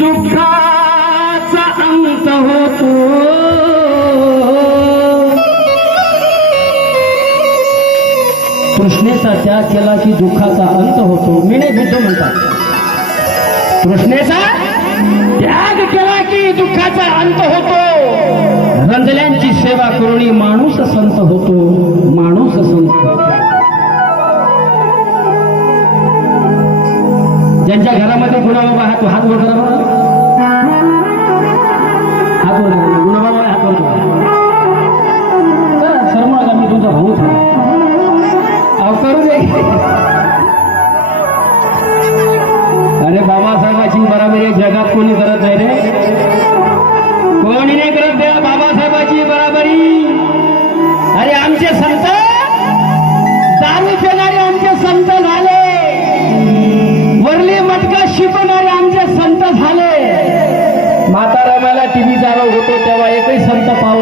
दुःखाचा अंत होतो. कृष्णेचा त्याग केला की दुःखाचा अंत होतो. मी नाही बुद्ध म्हणतात. कृष्णेचा त्याग केला की दुःखाचा अंत होतो. रंजल्यांची सेवा करून माणूस संत होतो माणूस संत. होतो ज्यांच्या घरामध्ये गुणाबाबा हात हात वगैरे बरोबर बराबरी जगात कोणी करत नाही रे. कोणी नाही करत द्या बाबासाहेबाची बराबरी. अरे आमचे संत दारू पिणारे आमचे संत झाले. वरली मटका शिकवणारे आमचे संत झाले. माता मला टीव्ही चालू होतो तेव्हा एकही संत पाहू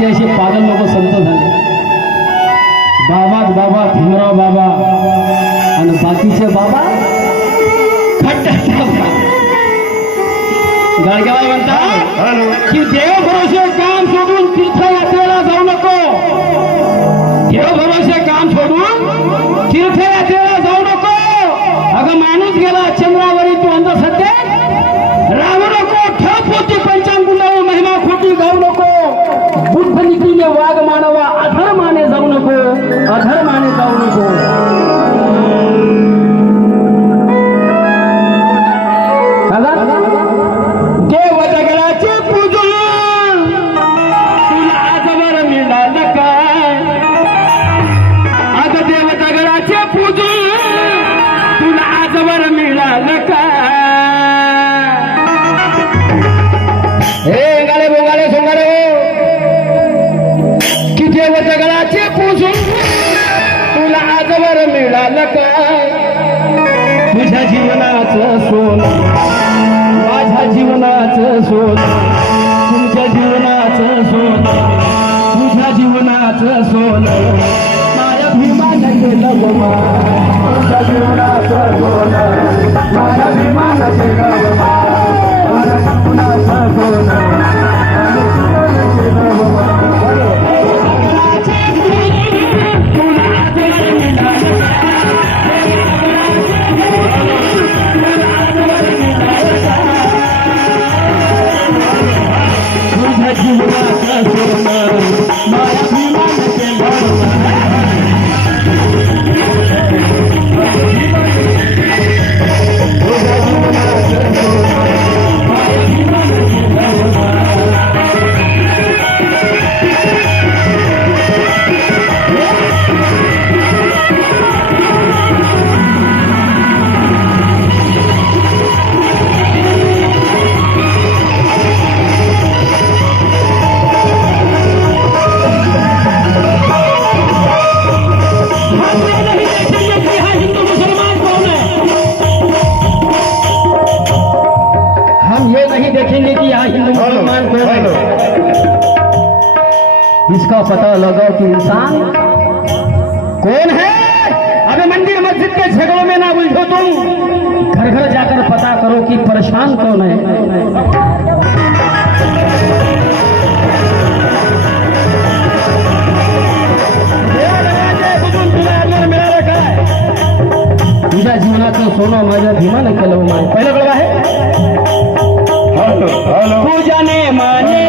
आमचे असे पागल लोक संत झाले. बाबा बाबा भीमराव बाबा आणि बाकीचे बाबा गाडगेबाई म्हणतात की देव भरोसे काम सोडून तीर्थयात्रेला जाऊ नको. देव भरोसे काम सोडून तीर्थयात्रेला जाऊ नको. अगं माणूस गेला चंद्रावरी तू अंधश्रद्धे तुझ्या जीवनाचं सोन माझ्या जीवनाचं सोन तुमच्या जीवनाचं सोन तुझ्या जीवनाचं सोन. माझ्या भीमानं केलं गोमा तुझ्या जीवनाचं सोन. माझ्या भीमानं केलं गोमा कि यहाँ हिंदू मुसलमान है इसका पता लगाओ कि इंसान कौन है? अबे मंदिर मस्जिद के झगड़ों में ना उलझो तुम। घर घर जाकर पता करो कि परेशान कौन है। तुझ्या जीवनाचं सोनं माझ्या भीमाने केलं माय पहिलं कळलं आहे पूजाने माने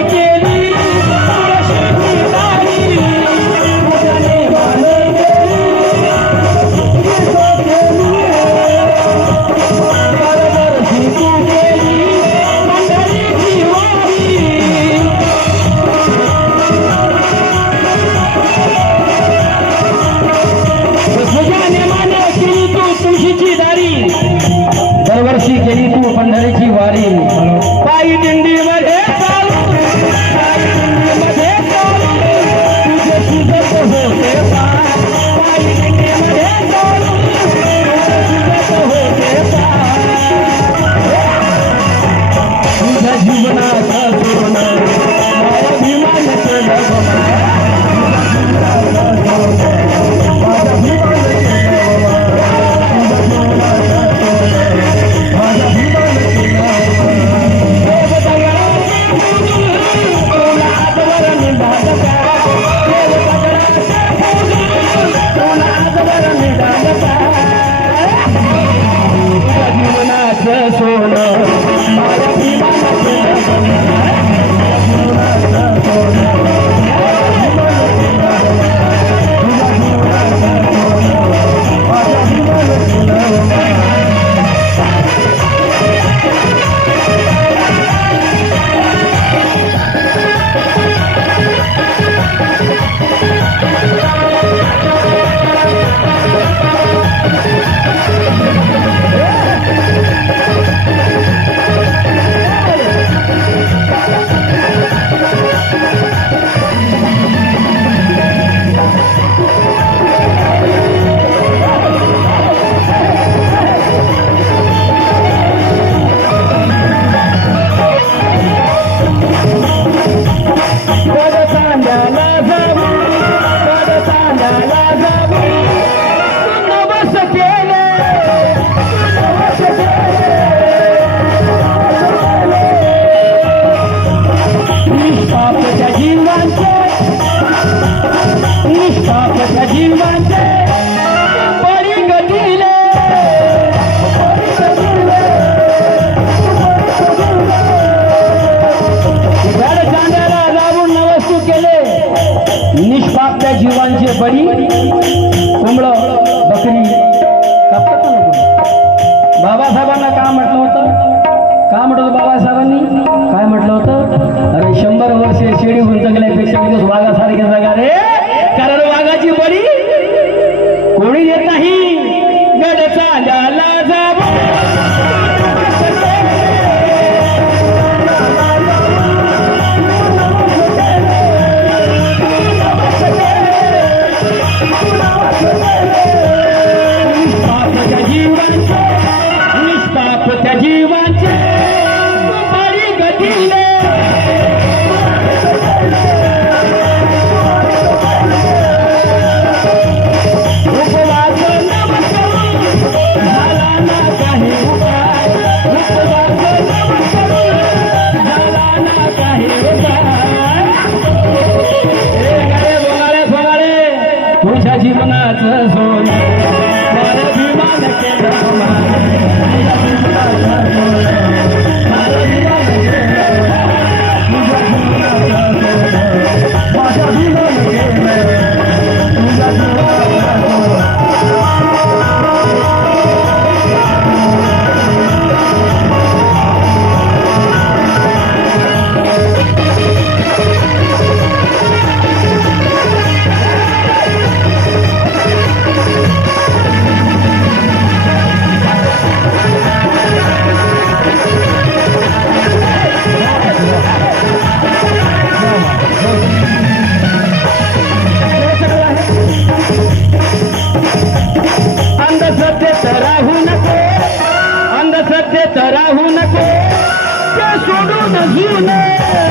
सोडून घेऊन